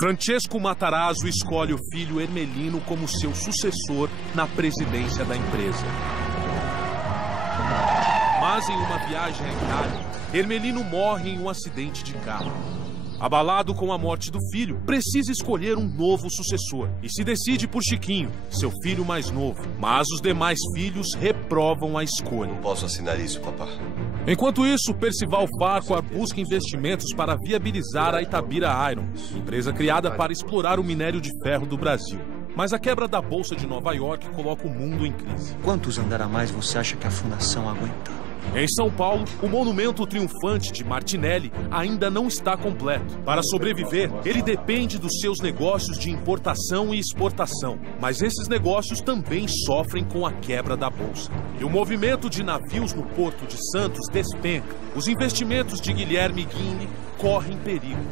Francesco Matarazzo escolhe o filho Ermelino como seu sucessor na presidência da empresa. Mas em uma viagem à Itália, Ermelino morre em um acidente de carro. Abalado com a morte do filho, precisa escolher um novo sucessor e se decide por Chiquinho, seu filho mais novo. Mas os demais filhos reprovam a escolha. Não posso assinar isso, papá. Enquanto isso, Percival Farquhar busca investimentos para viabilizar a Itabira Iron, empresa criada para explorar o minério de ferro do Brasil. Mas a quebra da Bolsa de Nova York coloca o mundo em crise. Quantos andar a mais você acha que a fundação aguenta? Em São Paulo, o monumento triunfante de Martinelli ainda não está completo. Para sobreviver, ele depende dos seus negócios de importação e exportação. Mas esses negócios também sofrem com a quebra da Bolsa. E o movimento de navios no Porto de Santos despenca. Os investimentos de Guilherme Guinle correm perigo.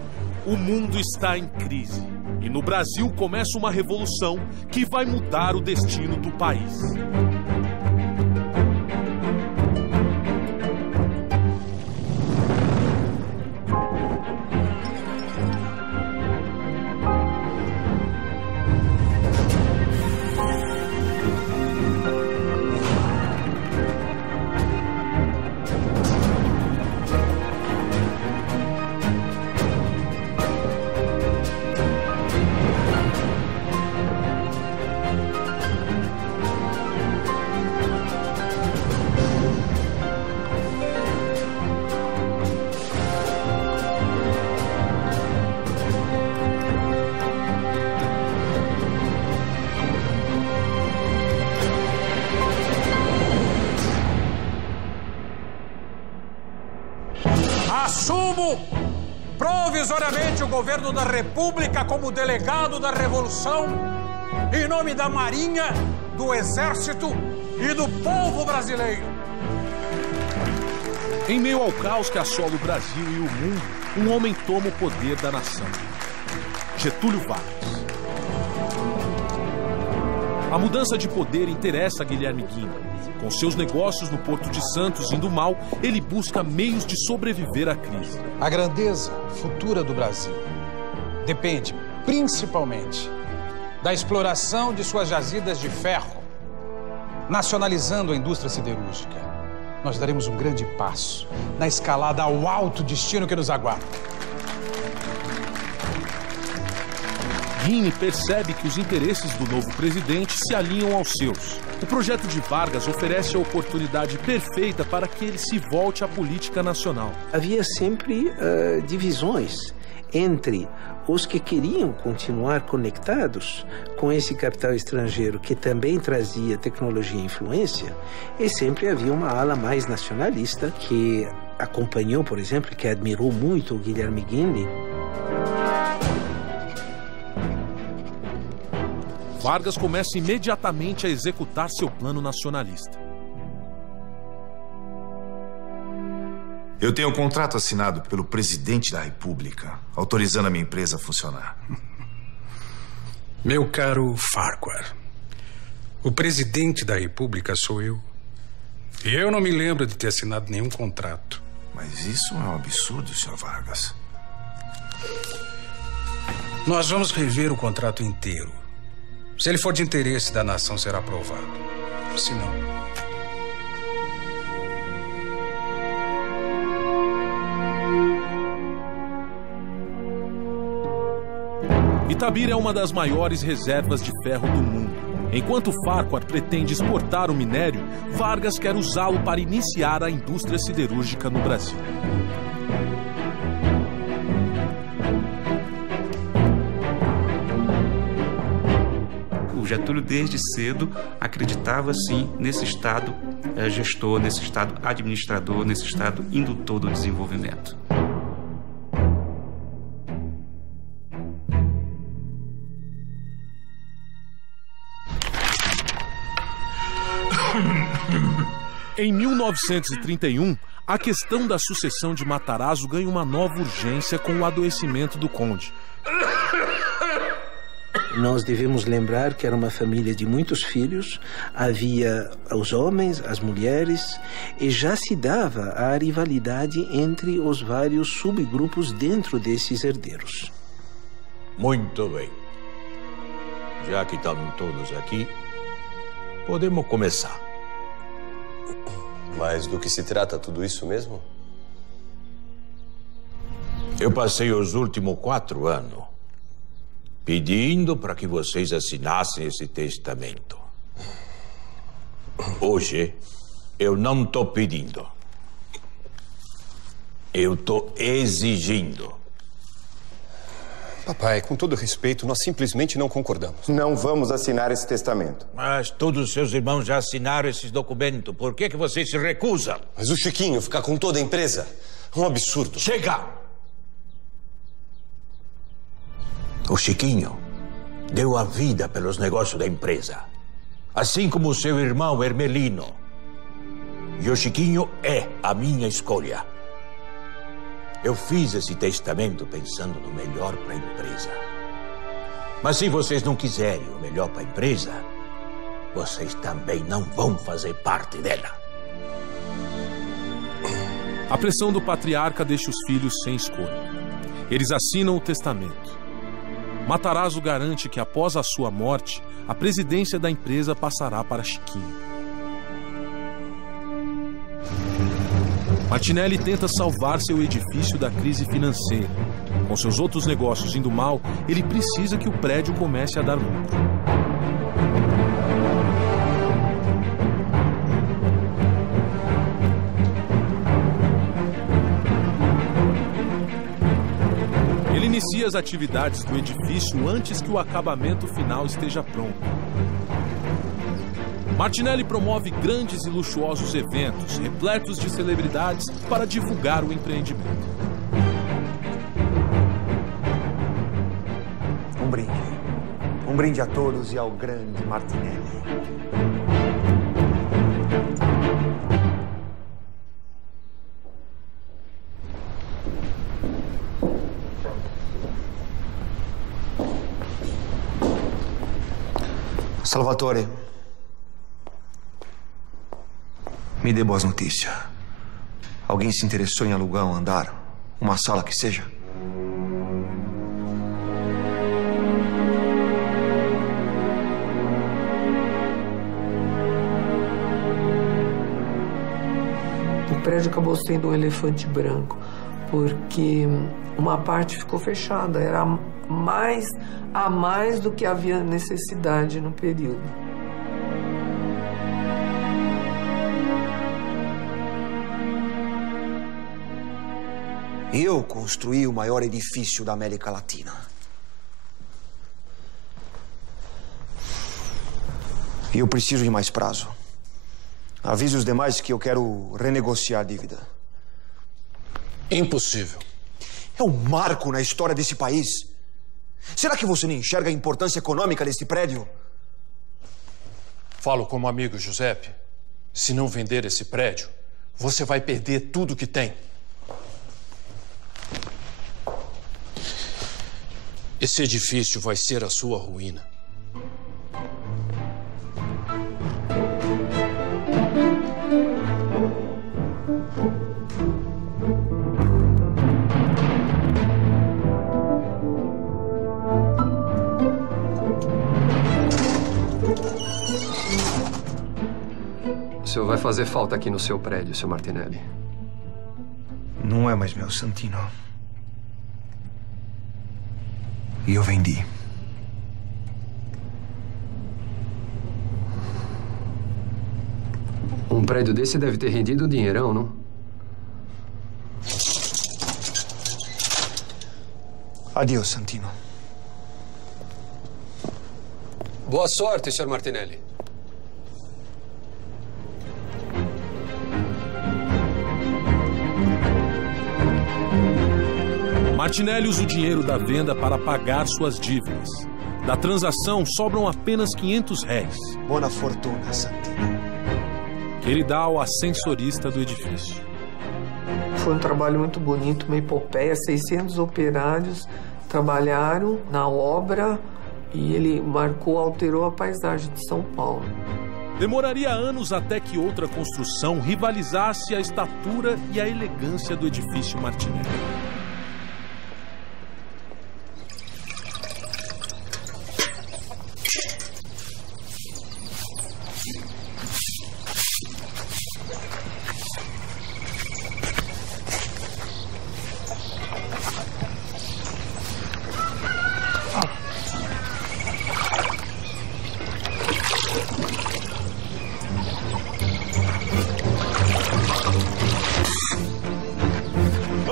O mundo está em crise. E no Brasil começa uma revolução que vai mudar o destino do país. Assumo provisoriamente o governo da República como delegado da Revolução, em nome da Marinha, do Exército e do povo brasileiro. Em meio ao caos que assola o Brasil e o mundo, um homem toma o poder da nação. Getúlio Vargas. A mudança de poder interessa a Guilherme Guinle. Com seus negócios no Porto de Santos indo mal, ele busca meios de sobreviver à crise. A grandeza futura do Brasil depende, principalmente, da exploração de suas jazidas de ferro. Nacionalizando a indústria siderúrgica, nós daremos um grande passo na escalada ao alto destino que nos aguarda. Guinle percebe que os interesses do novo presidente se alinham aos seus. O projeto de Vargas oferece a oportunidade perfeita para que ele se volte à política nacional. Havia sempre divisões entre os que queriam continuar conectados com esse capital estrangeiro que também trazia tecnologia e influência, e sempre havia uma ala mais nacionalista que acompanhou, por exemplo, que admirou muito o Guilherme Guinle. Vargas começa imediatamente a executar seu plano nacionalista. Eu tenho um contrato assinado pelo presidente da República, autorizando a minha empresa a funcionar. Meu caro Farquhar, o presidente da República sou eu. E eu não me lembro de ter assinado nenhum contrato. Mas isso é um absurdo, Sr. Vargas. Nós vamos rever o contrato inteiro. Se ele for de interesse da nação, será aprovado. Se não... Itabira é uma das maiores reservas de ferro do mundo. Enquanto Farquhar pretende exportar o minério, Vargas quer usá-lo para iniciar a indústria siderúrgica no Brasil. O Getúlio, desde cedo, acreditava, sim, nesse Estado gestor, nesse Estado administrador, nesse Estado indutor do desenvolvimento. Em 1931, a questão da sucessão de Matarazzo ganha uma nova urgência com o adoecimento do conde. Nós devemos lembrar que era uma família de muitos filhos, havia os homens, as mulheres, e já se dava a rivalidade entre os vários subgrupos dentro desses herdeiros. Muito bem. Já que estão todos aqui, podemos começar. Mas do que se trata tudo isso mesmo? Eu passei os últimos 4 anos pedindo para que vocês assinassem esse testamento. Hoje, eu não estou pedindo. Eu estou exigindo. Papai, com todo respeito, nós simplesmente não concordamos. Não vamos assinar esse testamento. Mas todos os seus irmãos já assinaram esses documentos. Por que vocês se recusam? Mas o Chiquinho ficar com toda a empresa é um absurdo. Chega! O Chiquinho deu a vida pelos negócios da empresa. Assim como o seu irmão Hermelino. E o Chiquinho é a minha escolha. Eu fiz esse testamento pensando no melhor para a empresa. Mas se vocês não quiserem o melhor para a empresa, vocês também não vão fazer parte dela. A pressão do patriarca deixa os filhos sem escolha. Eles assinam o testamento. Matarazzo garante que após a sua morte, a presidência da empresa passará para Chiquinho. Martinelli tenta salvar seu edifício da crise financeira. Com seus outros negócios indo mal, ele precisa que o prédio comece a dar lucro. Ele inicia as atividades do edifício antes que o acabamento final esteja pronto. Martinelli promove grandes e luxuosos eventos, repletos de celebridades, para divulgar o empreendimento. Um brinde. Um brinde a todos e ao grande Martinelli. Salvatore, me dê boas notícias. Alguém se interessou em alugar um andar? Uma sala que seja? O prédio acabou sendo um elefante branco, porque uma parte ficou fechada. Era a mais do que havia necessidade no período. Eu construí o maior edifício da América Latina. E eu preciso de mais prazo. Avise os demais que eu quero renegociar a dívida. Impossível. É um marco na história desse país. Será que você não enxerga a importância econômica desse prédio? Falo como amigo, Giuseppe. Se não vender esse prédio, você vai perder tudo que tem. Esse edifício vai ser a sua ruína. O senhor vai fazer falta aqui no seu prédio, seu Martinelli. Não é mais meu, Santino. E eu vendi. Um prédio desse deve ter rendido um dinheirão, não? Adeus, Santino. Boa sorte, Sr. Martinelli. Martinelli usa o dinheiro da venda para pagar suas dívidas. Da transação, sobram apenas R$500. Boa fortuna, Santino. Que ele dá ao ascensorista do edifício. Foi um trabalho muito bonito, uma epopeia. 600 operários trabalharam na obra e ele alterou a paisagem de São Paulo. Demoraria anos até que outra construção rivalizasse a estatura e a elegância do edifício Martinelli.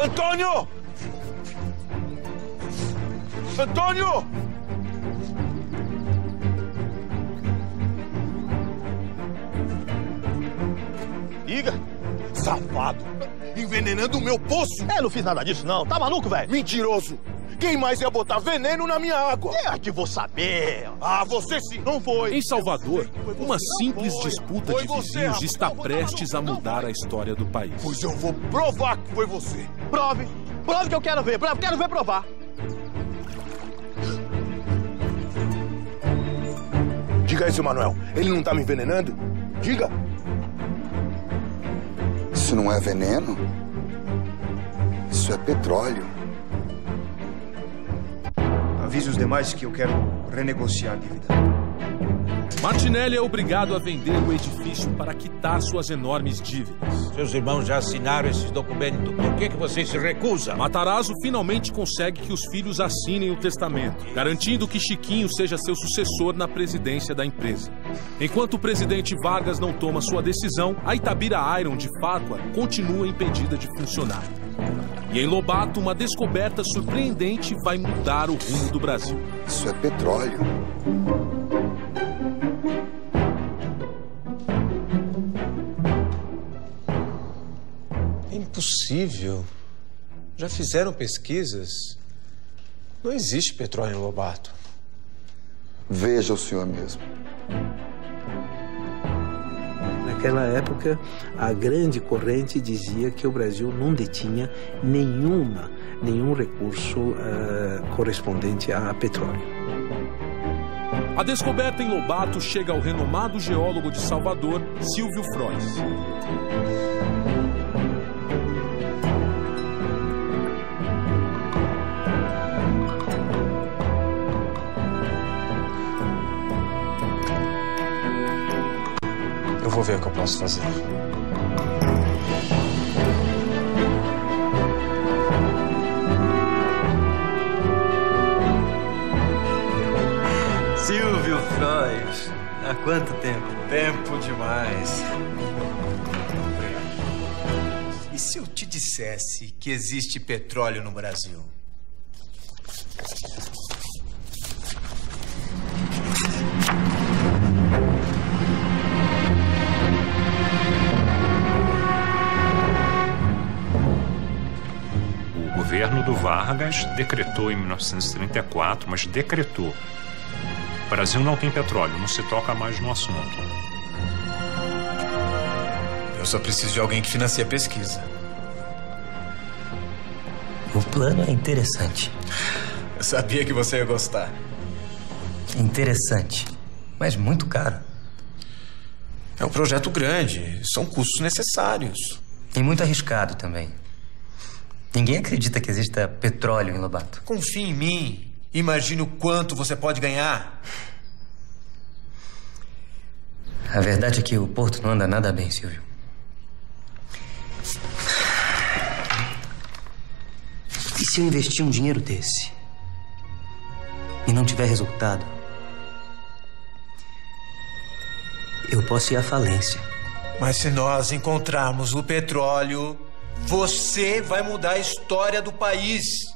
Antônio! Antônio! Liga. Safado! Envenenando o meu poço! Não fiz nada disso, não. Tá maluco, velho? Mentiroso! Quem mais ia botar veneno na minha água? É que vou saber. Ah, você sim, não foi. Em Salvador, uma simples disputa de vizinhos está prestes a mudar a história do país. Pois eu vou provar que foi você. Prove. Prove que eu quero ver. Quero ver provar. Diga isso, Manuel. Ele não tá me envenenando? Diga. Isso não é veneno? Isso é petróleo. Avise os demais que eu quero renegociar a dívida. Martinelli é obrigado a vender o edifício para quitar suas enormes dívidas. Seus irmãos já assinaram esses documentos. Por que você se recusa? Matarazzo finalmente consegue que os filhos assinem o testamento, garantindo que Chiquinho seja seu sucessor na presidência da empresa. Enquanto o presidente Vargas não toma sua decisão, a Itabira Iron de Fátua continua impedida de funcionar. E em Lobato, uma descoberta surpreendente vai mudar o rumo do Brasil. Isso é petróleo. É impossível. Já fizeram pesquisas. Não existe petróleo em Lobato. Veja o senhor mesmo. Naquela época, a grande corrente dizia que o Brasil não detinha nenhum recurso correspondente a petróleo. A descoberta em Lobato chega ao renomado geólogo de Salvador, Silvio Frois. Eu vou ver o que eu posso fazer. Silvio Frois, há quanto tempo? Tempo demais. E se eu te dissesse que existe petróleo no Brasil? O governo do Vargas decretou em 1934, mas decretou. O Brasil não tem petróleo, não se toca mais no assunto. Eu só preciso de alguém que financie a pesquisa. O plano é interessante. Eu sabia que você ia gostar. Interessante, mas muito caro. É um projeto grande, são custos necessários. E muito arriscado também. Ninguém acredita que exista petróleo em Lobato. Confie em mim. Imagine o quanto você pode ganhar. A verdade é que o porto não anda nada bem, Silvio. E se eu investir um dinheiro desse e não tiver resultado, eu posso ir à falência. Mas se nós encontrarmos o petróleo, você vai mudar a história do país.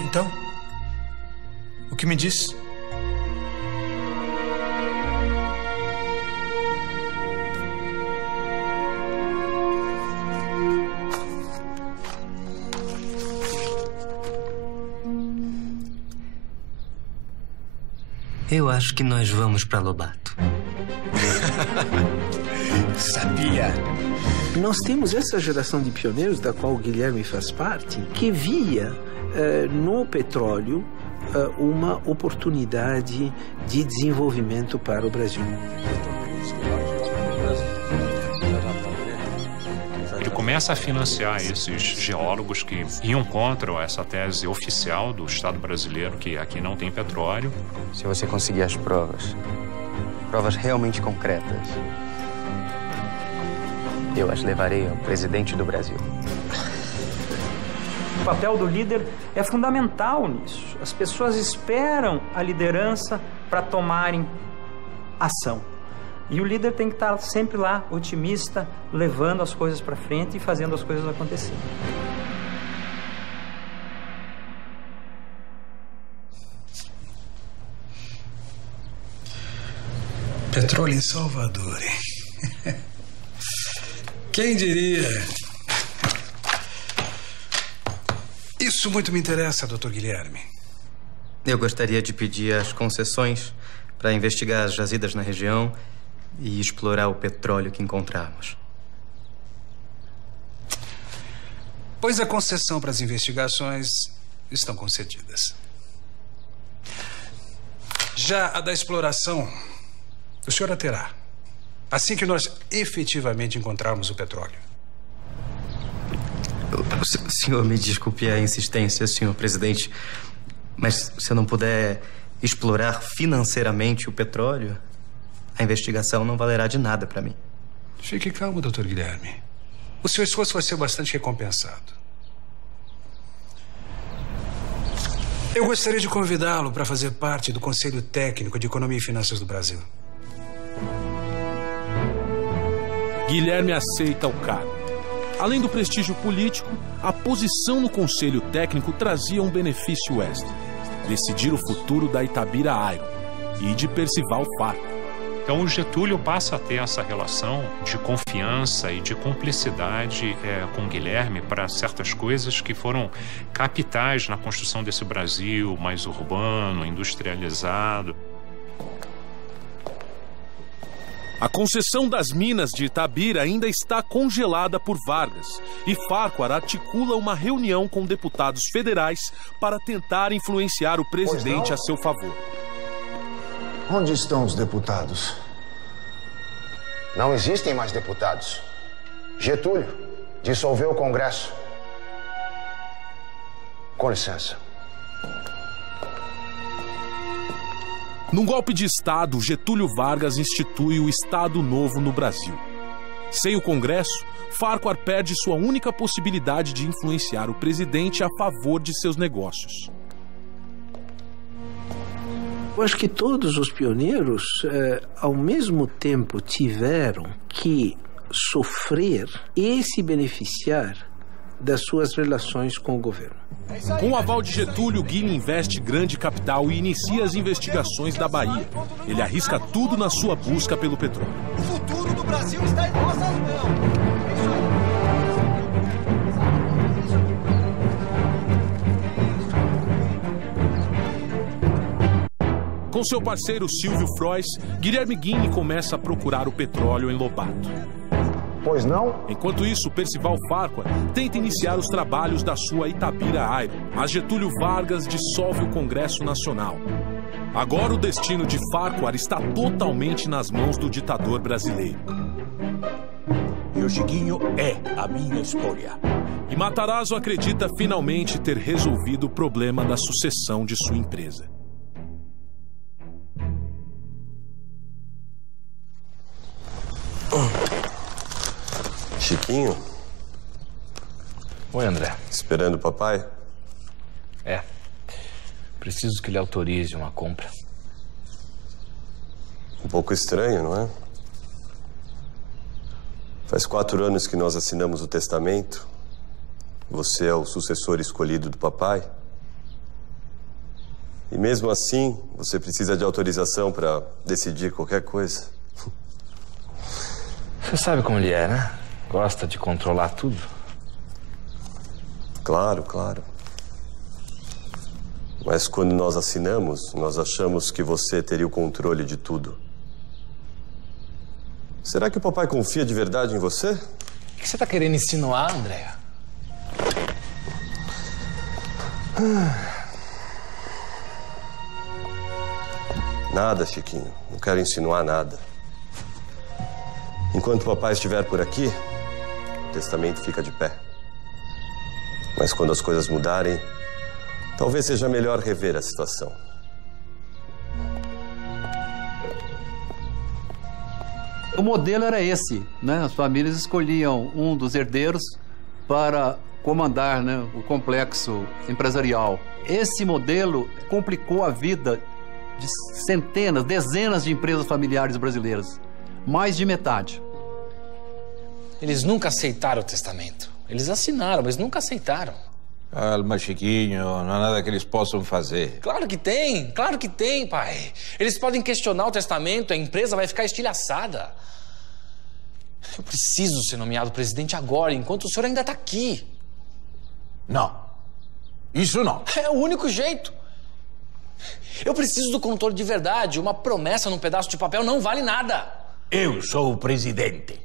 Então, o que me diz? Eu acho que nós vamos para Lobato. Sabia. Nós temos essa geração de pioneiros, da qual o Guilherme faz parte, que via no petróleo uma oportunidade de desenvolvimento para o Brasil. Ele começa a financiar esses geólogos que iam contra essa tese oficial do Estado brasileiro, que aqui não tem petróleo. Se você conseguir as provas, provas realmente concretas, eu as levarei ao presidente do Brasil. O papel do líder é fundamental nisso. As pessoas esperam a liderança para tomarem ação. E o líder tem que estar sempre lá, otimista, levando as coisas para frente e fazendo as coisas acontecerem. Petróleo em Salvador, hein? Quem diria? Isso muito me interessa, Dr. Guilherme. Eu gostaria de pedir as concessões para investigar as jazidas na região e explorar o petróleo que encontrarmos. Pois a concessão para as investigações estão concedidas. Já a da exploração, o senhor a terá, assim que nós efetivamente encontrarmos o petróleo. O senhor me desculpe a insistência, senhor presidente, mas se eu não puder explorar financeiramente o petróleo, a investigação não valerá de nada para mim. Fique calmo, Dr. Guilherme. O seu esforço vai ser bastante recompensado. Eu gostaria de convidá-lo para fazer parte do Conselho Técnico de Economia e Finanças do Brasil. Guilherme aceita o cargo. Além do prestígio político, a posição no Conselho Técnico trazia um benefício extra: decidir o futuro da Itabira Iron e de Percival Farquhar. Então o Getúlio passa a ter essa relação de confiança e de cumplicidade com o Guilherme para certas coisas que foram capitais na construção desse Brasil mais urbano, industrializado. A concessão das minas de Itabira ainda está congelada por Vargas, e Farquhar articula uma reunião com deputados federais para tentar influenciar o presidente a seu favor. Onde estão os deputados? Não existem mais deputados. Getúlio dissolveu o Congresso. Com licença. Num golpe de Estado, Getúlio Vargas institui o Estado Novo no Brasil. Sem o Congresso, Farquhar perde sua única possibilidade de influenciar o presidente a favor de seus negócios. Eu acho que todos os pioneiros, ao mesmo tempo, tiveram que sofrer e se beneficiar das suas relações com o governo. Com o aval de Getúlio, Guilherme investe grande capital e inicia as investigações da Bahia. Ele arrisca tudo na sua busca pelo petróleo. O futuro do Brasil está em nossas mãos. Com seu parceiro Silvio Frois, Guilherme Guinle começa a procurar o petróleo em Lobato. Pois não? Enquanto isso, Percival Farquhar tenta iniciar os trabalhos da sua Itabira Iron, mas Getúlio Vargas dissolve o Congresso Nacional. Agora o destino de Farquhar está totalmente nas mãos do ditador brasileiro. E o Chiquinho é a minha escolha. E Matarazzo acredita finalmente ter resolvido o problema da sucessão de sua empresa. Chiquinho? Oi, André. Esperando o papai? É. Preciso que ele autorize uma compra. Um pouco estranho, não é? Faz 4 anos que nós assinamos o testamento. Você é o sucessor escolhido do papai. E mesmo assim, você precisa de autorização para decidir qualquer coisa. Você sabe como ele é, né? Gosta de controlar tudo. Claro, claro. Mas quando nós assinamos, nós achamos que você teria o controle de tudo. Será que o papai confia de verdade em você? O que você tá querendo insinuar, André? Nada, Chiquinho. Não quero insinuar nada. Enquanto o papai estiver por aqui, o testamento fica de pé. Mas quando as coisas mudarem, talvez seja melhor rever a situação. O modelo era esse, né? As famílias escolhiam um dos herdeiros para comandar, né, o complexo empresarial. Esse modelo complicou a vida de centenas, dezenas de empresas familiares brasileiras. Mais de metade. Eles nunca aceitaram o testamento. Eles assinaram, mas nunca aceitaram. Calma, Chiquinho, não há nada que eles possam fazer. Claro que tem, pai. Eles podem questionar o testamento, a empresa vai ficar estilhaçada. Eu preciso ser nomeado presidente agora, enquanto o senhor ainda está aqui. Não. Isso não. É o único jeito. Eu preciso do controle de verdade. Uma promessa num pedaço de papel não vale nada. Eu sou o presidente.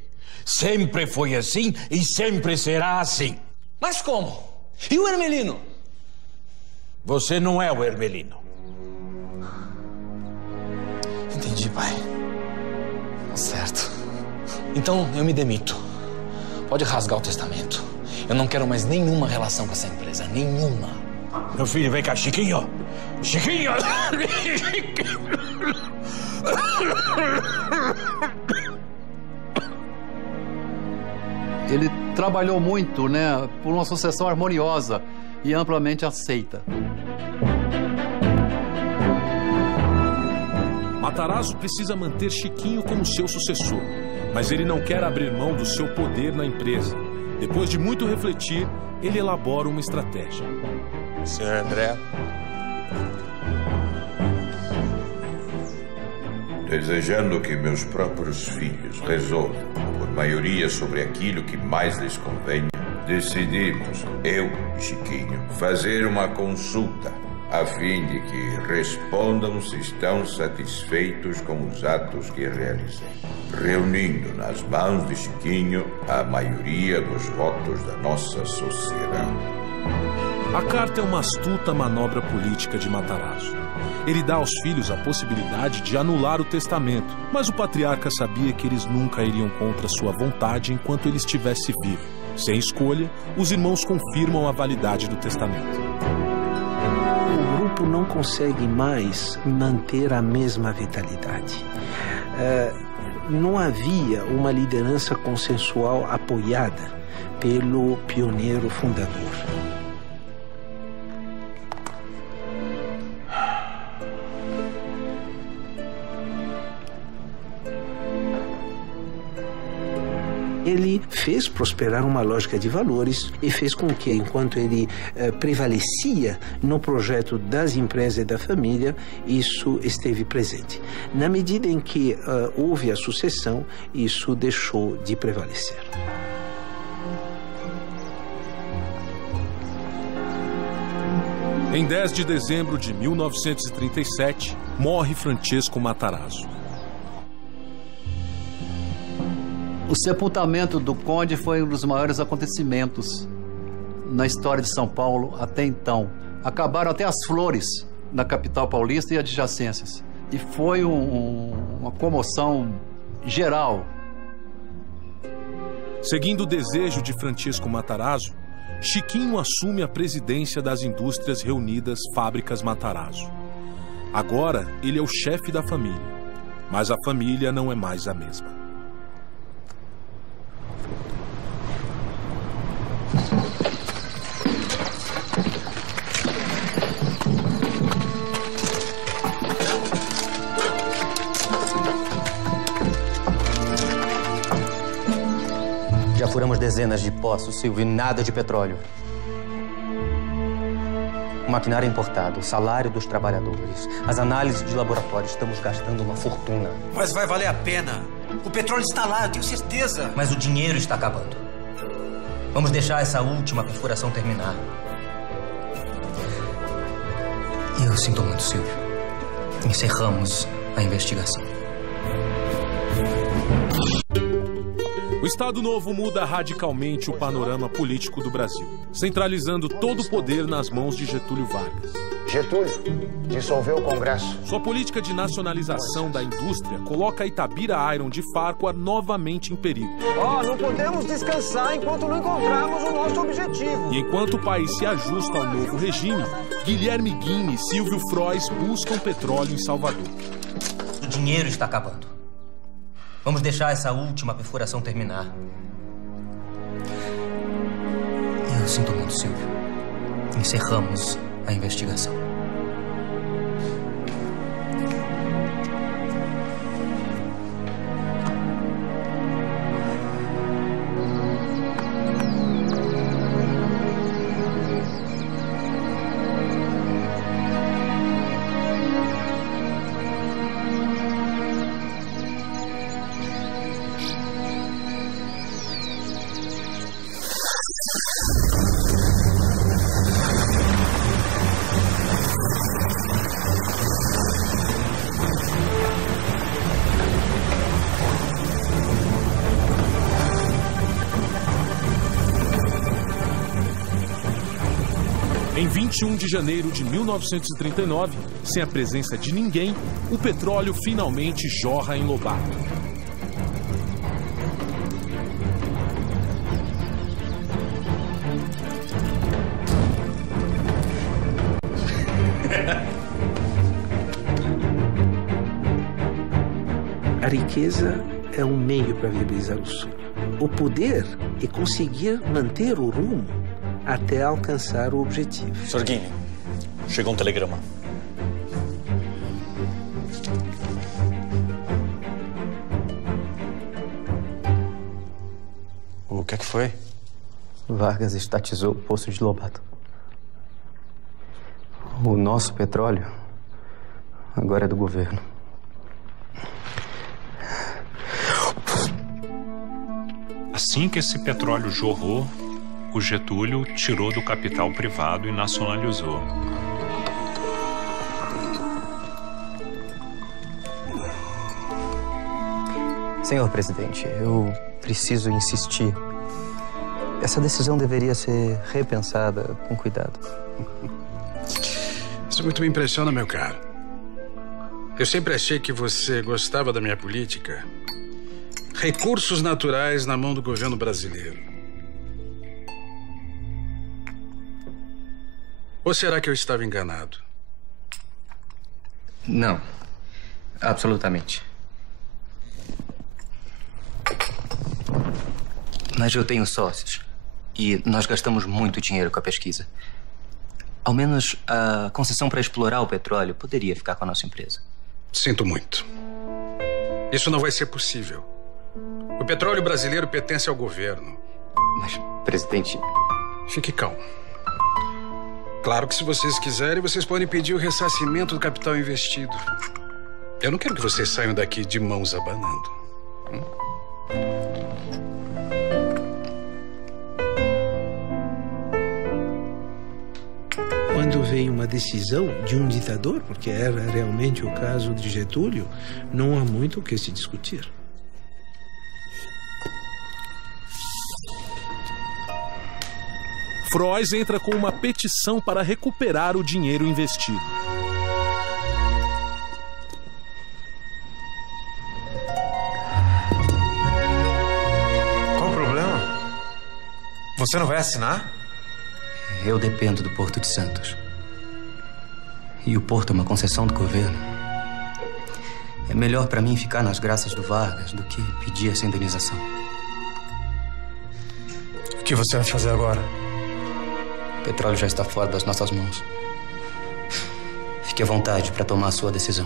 Sempre foi assim e sempre será assim. Mas como? E o Hermelino? Você não é o Hermelino. Entendi, pai. Certo. Então eu me demito. Pode rasgar o testamento. Eu não quero mais nenhuma relação com essa empresa. Nenhuma. Meu filho, vem cá, Chiquinho. Chiquinho! Ele trabalhou muito, né, por uma sucessão harmoniosa e amplamente aceita. Matarazzo precisa manter Chiquinho como seu sucessor, mas ele não quer abrir mão do seu poder na empresa. Depois de muito refletir, ele elabora uma estratégia. Senhor André. Desejando que meus próprios filhos resolvam, por maioria, sobre aquilo que mais lhes convenha, decidimos, eu e Chiquinho, fazer uma consulta, a fim de que respondam se estão satisfeitos com os atos que realizei, reunindo nas mãos de Chiquinho a maioria dos votos da nossa sociedade. A carta é uma astuta manobra política de Matarazzo. Ele dá aos filhos a possibilidade de anular o testamento, mas o patriarca sabia que eles nunca iriam contra sua vontade enquanto ele estivesse vivo. Sem escolha, os irmãos confirmam a validade do testamento. O grupo não consegue mais manter a mesma vitalidade. Não havia uma liderança consensual apoiada pelo pioneiro fundador. Ele fez prosperar uma lógica de valores e fez com que, enquanto ele prevalecia no projeto das empresas e da família, isso esteve presente. Na medida em que houve a sucessão, isso deixou de prevalecer. Em 10 de dezembro de 1937, morre Francesco Matarazzo. O sepultamento do conde foi um dos maiores acontecimentos na história de São Paulo até então. Acabaram até as flores na capital paulista e adjacências. E foi uma comoção geral. Seguindo o desejo de Francesco Matarazzo, Chiquinho assume a presidência das Indústrias Reunidas Fábricas Matarazzo. Agora, ele é o chefe da família, mas a família não é mais a mesma. Já furamos dezenas de poços, Silvio, e nada de petróleo. O maquinário importado, o salário dos trabalhadores, as análises de laboratório, estamos gastando uma fortuna. Mas vai valer a pena. O petróleo está lá, eu tenho certeza. Mas o dinheiro está acabando. Vamos deixar essa última perfuração terminar. E eu sinto muito, Silvio. Encerramos a investigação. O Estado Novo muda radicalmente o panorama político do Brasil, centralizando todo o poder nas mãos de Getúlio Vargas. Getúlio dissolveu o Congresso. Sua política de nacionalização da indústria coloca a Itabira Iron de Farquhar novamente em perigo. Não podemos descansar enquanto não encontrarmos o nosso objetivo. E enquanto o país se ajusta ao novo regime, Guilherme Guine e Silvio Frois buscam petróleo em Salvador. O dinheiro está acabando. Vamos deixar essa última perfuração terminar. Eu sinto muito, Silvio. Encerramos a investigação. Em 21 de janeiro de 1939, sem a presença de ninguém, o petróleo finalmente jorra em Lobato. A riqueza é um meio para viabilizar o sonho. O poder é conseguir manter o rumo até alcançar o objetivo. Sorghini, chegou um telegrama. O que é que foi? Vargas estatizou o poço de Lobato. O nosso petróleo agora é do governo. Assim que esse petróleo jorrou, o Getúlio tirou do capital privado e nacionalizou. Senhor presidente, eu preciso insistir. Essa decisão deveria ser repensada com cuidado. Isso muito me impressiona, meu caro. Eu sempre achei que você gostava da minha política. Recursos naturais na mão do governo brasileiro. Ou será que eu estava enganado? Não, absolutamente. Mas eu tenho sócios e nós gastamos muito dinheiro com a pesquisa. Ao menos a concessão para explorar o petróleo poderia ficar com a nossa empresa. Sinto muito. Isso não vai ser possível. O petróleo brasileiro pertence ao governo. Mas, presidente... Fique calmo. Claro que se vocês quiserem, vocês podem pedir o ressarcimento do capital investido. Eu não quero que vocês saiam daqui de mãos abanando. Quando vem uma decisão de um ditador, porque era realmente o caso de Getúlio, não há muito o que se discutir. Frois entra com uma petição para recuperar o dinheiro investido. Qual o problema? Você não vai assinar? Eu dependo do Porto de Santos. E o Porto é uma concessão do governo. É melhor para mim ficar nas graças do Vargas do que pedir essa indenização. O que você vai fazer agora? O petróleo já está fora das nossas mãos. Fique à vontade para tomar a sua decisão.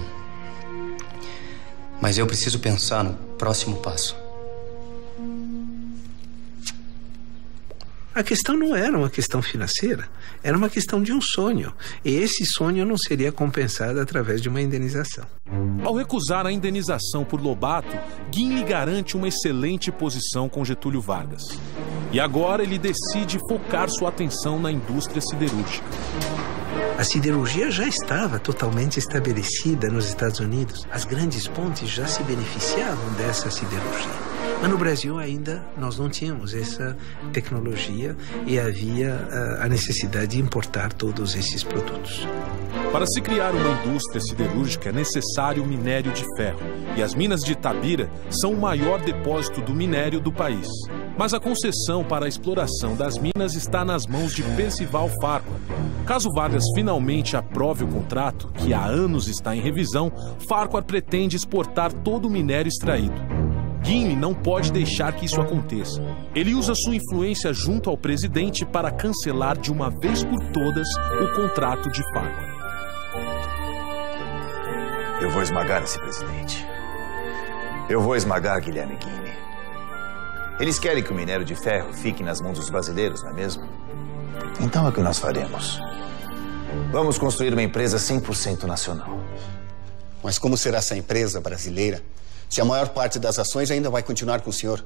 Mas eu preciso pensar no próximo passo. A questão não era uma questão financeira, era uma questão de um sonho. E esse sonho não seria compensado através de uma indenização. Ao recusar a indenização por Lobato, Guinle garante uma excelente posição com Getúlio Vargas. E agora ele decide focar sua atenção na indústria siderúrgica. A siderurgia já estava totalmente estabelecida nos Estados Unidos. As grandes pontes já se beneficiavam dessa siderurgia. Mas no Brasil ainda nós não tínhamos essa tecnologia e havia a necessidade de importar todos esses produtos. Para se criar uma indústria siderúrgica é necessário minério de ferro. E as minas de Itabira são o maior depósito do minério do país. Mas a concessão para a exploração das minas está nas mãos de Percival Farquhar. Caso Vargas finalmente aprove o contrato, que há anos está em revisão, Farquhar pretende exportar todo o minério extraído. Gimli não pode deixar que isso aconteça. Ele usa sua influência junto ao presidente para cancelar de uma vez por todas o contrato de Farquhar. Eu vou esmagar esse presidente. Eu vou esmagar Guilherme Gimli. Eles querem que o minério de ferro fique nas mãos dos brasileiros, não é mesmo? Então é o que nós faremos. Vamos construir uma empresa 100% nacional. Mas como será essa empresa brasileira se a maior parte das ações ainda vai continuar com o senhor?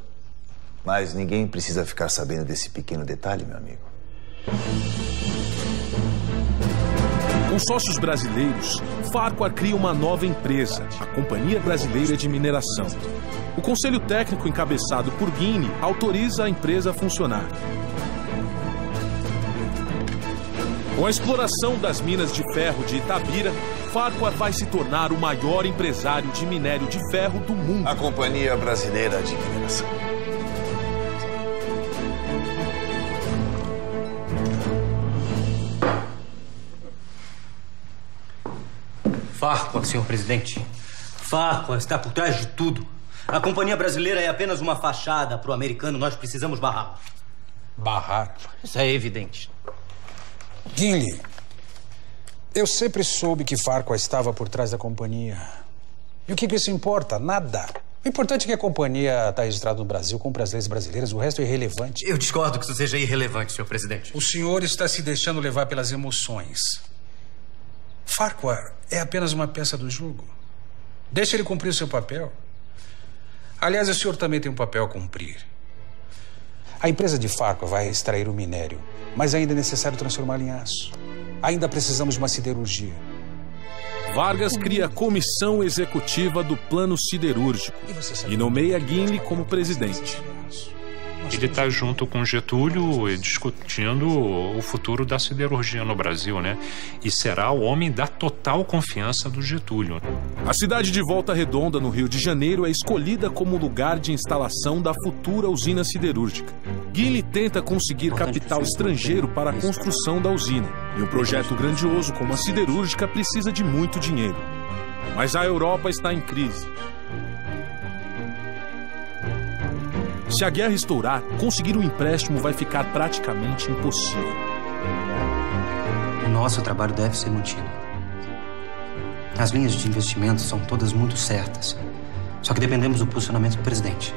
Mas ninguém precisa ficar sabendo desse pequeno detalhe, meu amigo. Com sócios brasileiros, Farquhar cria uma nova empresa, a Companhia Brasileira de Mineração. O conselho técnico encabeçado por Gimli autoriza a empresa a funcionar. Com a exploração das minas de ferro de Itabira, Farquhar vai se tornar o maior empresário de minério de ferro do mundo. A Companhia Brasileira de Mineração. Farquhar, senhor presidente. Farquhar está por trás de tudo. A Companhia Brasileira é apenas uma fachada para o americano. Nós precisamos barrá-lo. Barrar? Isso é evidente. Gimli, eu sempre soube que Farquhar estava por trás da companhia. E o que isso importa? Nada. O importante é que a companhia está registrada no Brasil, cumpre as leis brasileiras, o resto é irrelevante. Eu discordo que isso seja irrelevante, senhor presidente. O senhor está se deixando levar pelas emoções. Farquhar é apenas uma peça do jogo. Deixe ele cumprir o seu papel. Aliás, o senhor também tem um papel a cumprir. A empresa de Farquhar vai extrair o minério, mas ainda é necessário transformá-lo em aço. Ainda precisamos de uma siderurgia. Vargas cria a comissão executiva do plano siderúrgico e nomeia Gimli como presidente. Ele está junto com Getúlio discutindo o futuro da siderurgia no Brasil, né? E será o homem da total confiança do Getúlio. A cidade de Volta Redonda, no Rio de Janeiro, é escolhida como lugar de instalação da futura usina siderúrgica. Gimli tenta conseguir capital estrangeiro para a construção da usina. E um projeto grandioso como a siderúrgica precisa de muito dinheiro. Mas a Europa está em crise. Se a guerra estourar, conseguir um empréstimo vai ficar praticamente impossível. O nosso trabalho deve ser mantido. As linhas de investimento são todas muito certas. Só que dependemos do posicionamento do presidente.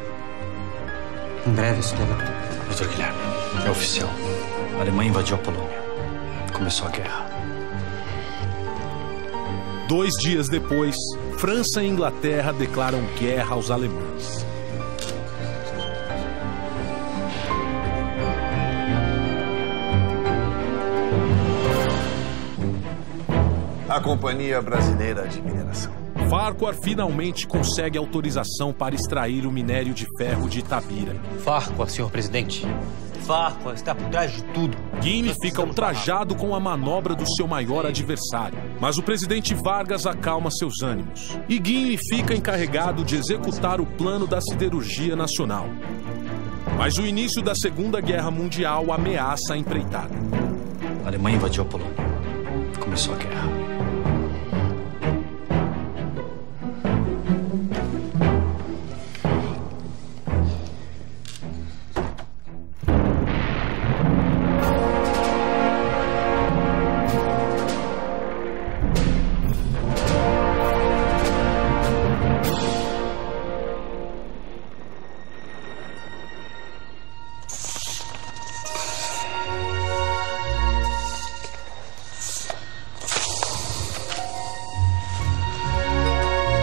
Em breve isso deve... Doutor Guilherme, é oficial. A Alemanha invadiu a Polônia. Começou a guerra. 2 dias depois, França e Inglaterra declaram guerra aos alemães. A Companhia Brasileira de Mineração. Farquhar finalmente consegue autorização para extrair o minério de ferro de Itabira. Farquhar, senhor presidente. Farquhar está por trás de tudo. Gimli fica ultrajado com a manobra do seu maior adversário. Mas o presidente Vargas acalma seus ânimos. E Gimli fica encarregado de executar o plano da siderurgia nacional. Mas o início da Segunda Guerra Mundial ameaça a empreitada. A Alemanha invadiu a Polônia. Começou a guerra.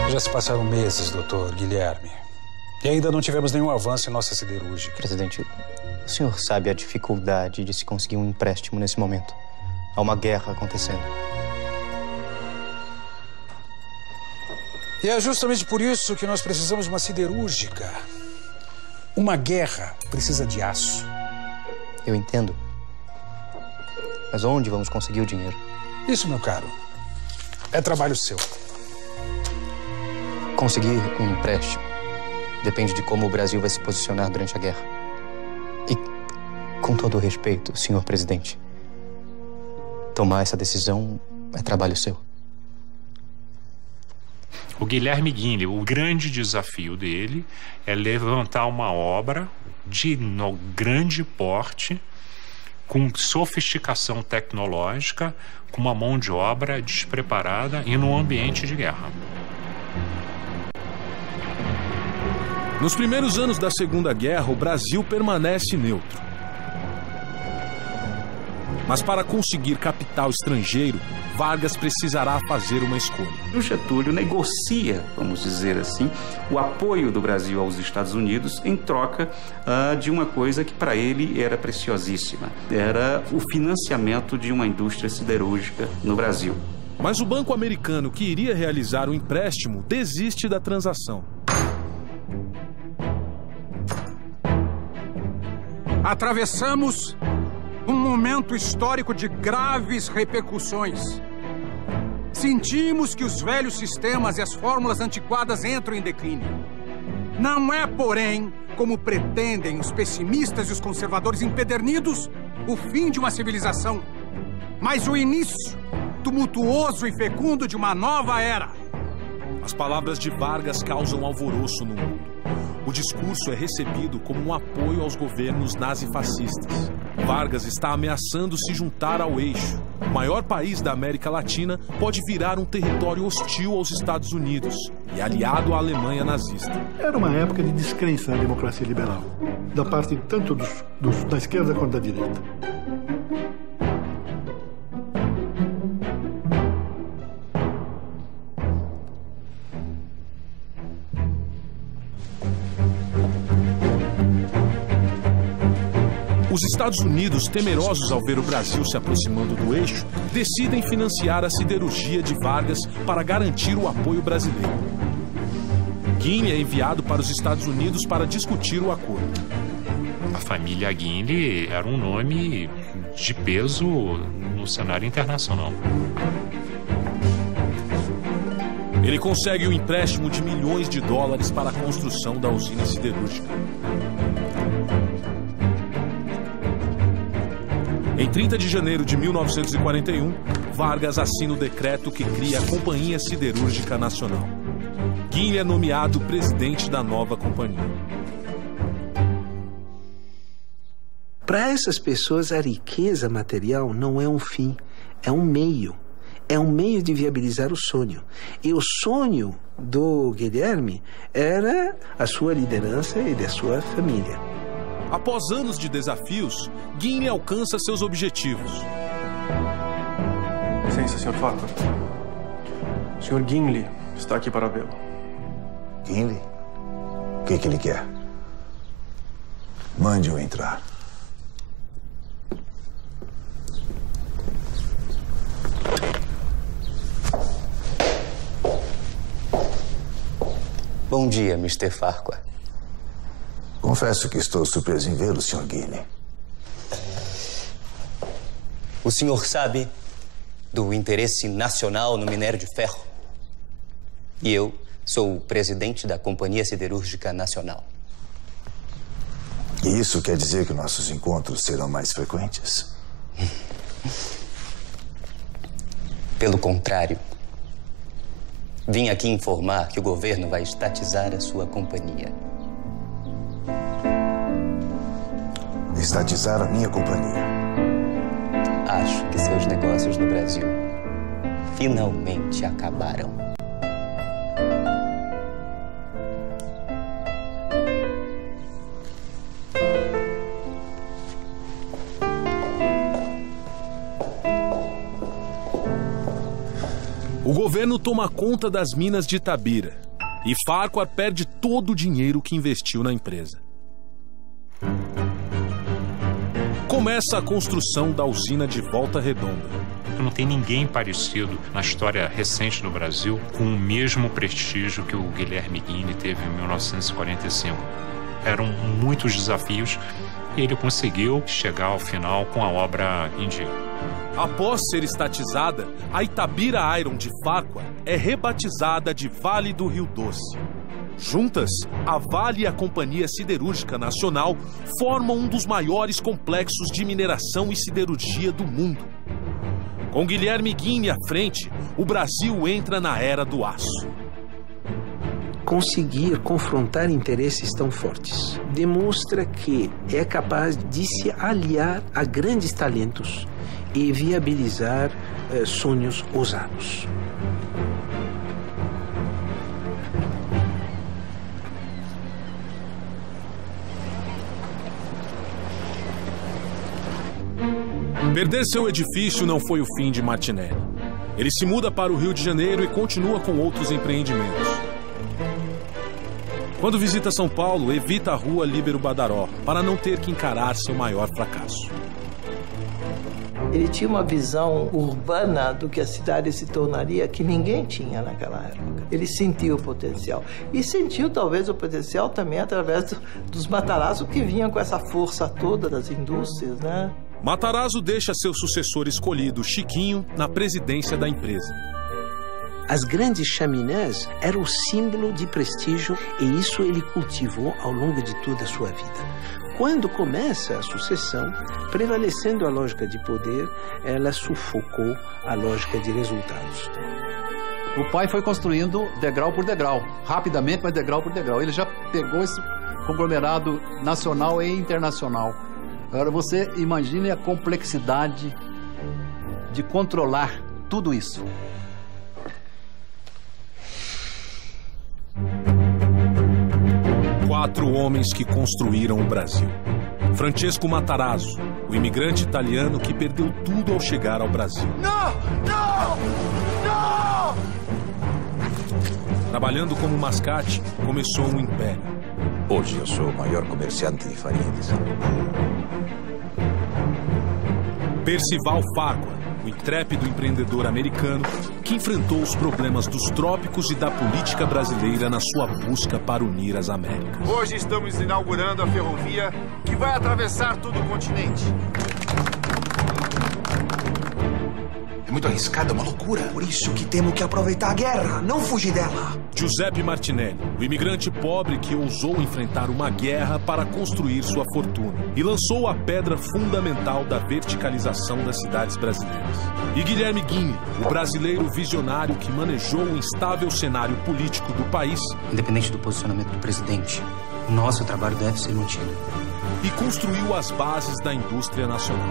Já se passaram meses, doutor Guilherme. E ainda não tivemos nenhum avanço em nossa siderúrgica. Presidente, o senhor sabe a dificuldade de se conseguir um empréstimo nesse momento. Há uma guerra acontecendo. E é justamente por isso que nós precisamos de uma siderúrgica. Uma guerra precisa de aço. Eu entendo. Mas onde vamos conseguir o dinheiro? Isso, meu caro, é trabalho seu. Conseguir um empréstimo depende de como o Brasil vai se posicionar durante a guerra. E, com todo o respeito, senhor presidente, tomar essa decisão é trabalho seu. O Guilherme Guinle, o grande desafio dele é levantar uma obra de grande porte, com sofisticação tecnológica, com uma mão de obra despreparada e num ambiente de guerra. Nos primeiros anos da Segunda Guerra, o Brasil permanece neutro. Mas para conseguir capital estrangeiro, Vargas precisará fazer uma escolha. O Getúlio negocia, vamos dizer assim, o apoio do Brasil aos Estados Unidos em troca de uma coisa que para ele era preciosíssima. Era o financiamento de uma indústria siderúrgica no Brasil. Mas o banco americano que iria realizar o empréstimo desiste da transação. Atravessamos um momento histórico de graves repercussões. Sentimos que os velhos sistemas e as fórmulas antiquadas entram em declínio. Não é, porém, como pretendem os pessimistas e os conservadores empedernidos, o fim de uma civilização, mas o início tumultuoso e fecundo de uma nova era. As palavras de Vargas causam alvoroço no mundo. O discurso é recebido como um apoio aos governos nazifascistas. Vargas está ameaçando se juntar ao eixo. O maior país da América Latina pode virar um território hostil aos Estados Unidos e aliado à Alemanha nazista. Era uma época de descrença na democracia liberal, da parte tanto da esquerda quanto da direita. Os Estados Unidos, temerosos ao ver o Brasil se aproximando do eixo, decidem financiar a siderurgia de Vargas para garantir o apoio brasileiro. Guinle é enviado para os Estados Unidos para discutir o acordo. A família Guinle era um nome de peso no cenário internacional. Ele consegue o empréstimo de milhões de dólares para a construção da usina siderúrgica. Em 30 de janeiro de 1941, Vargas assina o decreto que cria a Companhia Siderúrgica Nacional. Guinle é nomeado presidente da nova companhia. Para essas pessoas, a riqueza material não é um fim, é um meio. É um meio de viabilizar o sonho. E o sonho do Guilherme era a sua liderança e da sua família. Após anos de desafios, Guinle alcança seus objetivos. Licença, Sr. Farquhar. O Sr. Guinle está aqui para vê-lo. Guinle? O que ele quer? Mande-o entrar. Bom dia, Mr. Farquhar. Confesso que estou surpreso em vê-lo, Sr. Guinle. O senhor sabe do interesse nacional no minério de ferro? E eu sou o presidente da Companhia Siderúrgica Nacional. E isso quer dizer que nossos encontros serão mais frequentes? Pelo contrário. Vim aqui informar que o governo vai estatizar a sua companhia. Estatizar a minha companhia? Acho que seus negócios no Brasil finalmente acabaram. O governo toma conta das minas de Itabira e Farquhar perde todo o dinheiro que investiu na empresa. Começa a construção da usina de Volta Redonda. Não tem ninguém parecido na história recente do Brasil com o mesmo prestígio que o Guilherme Guinle teve em 1945. Eram muitos desafios e ele conseguiu chegar ao final com a obra em dia. Após ser estatizada, a Itabira Iron de Farquhar é rebatizada de Vale do Rio Doce. Juntas, a Vale e a Companhia Siderúrgica Nacional formam um dos maiores complexos de mineração e siderurgia do mundo. Com Guilherme Guinle à frente, o Brasil entra na Era do Aço. conseguir confrontar interesses tão fortes. Demonstra que é capaz de se aliar a grandes talentos e viabilizar sonhos ousados. Perder seu edifício não foi o fim de Martinelli. Ele se muda para o Rio de Janeiro e continua com outros empreendimentos. Quando visita São Paulo, evita a rua Líbero Badaró, para não ter que encarar seu maior fracasso. Ele tinha uma visão urbana do que a cidade se tornaria que ninguém tinha naquela época. Ele sentiu o potencial. E sentiu talvez o potencial também através dos Matarazzo que vinham com essa força toda das indústrias, né? Matarazzo deixa seu sucessor escolhido, Chiquinho, na presidência da empresa. As grandes chaminés eram o símbolo de prestígio e isso ele cultivou ao longo de toda a sua vida. Quando começa a sucessão, prevalecendo a lógica de poder, ela sufocou a lógica de resultados. O pai foi construindo degrau por degrau, rapidamente, mas degrau por degrau. Ele já pegou esse conglomerado nacional e internacional. Agora você imagine a complexidade de controlar tudo isso. Quatro homens que construíram o Brasil. Francesco Matarazzo, o imigrante italiano que perdeu tudo ao chegar ao Brasil. Não! Não! Não! Trabalhando como mascate, começou um império. Hoje eu sou o maior comerciante de farinha de São Paulo. Percival Farquhar, o intrépido empreendedor americano que enfrentou os problemas dos trópicos e da política brasileira na sua busca para unir as Américas. Hoje estamos inaugurando a ferrovia que vai atravessar todo o continente. É muito arriscado, é uma loucura. Por isso que temos que aproveitar a guerra, não fugir dela. Giuseppe Martinelli, o imigrante pobre que ousou enfrentar uma guerra para construir sua fortuna e lançou a pedra fundamental da verticalização das cidades brasileiras. E Guilherme Guinle, o brasileiro visionário que manejou o instável cenário político do país. Independente do posicionamento do presidente, o nosso trabalho deve ser mantido. E construiu as bases da indústria nacional.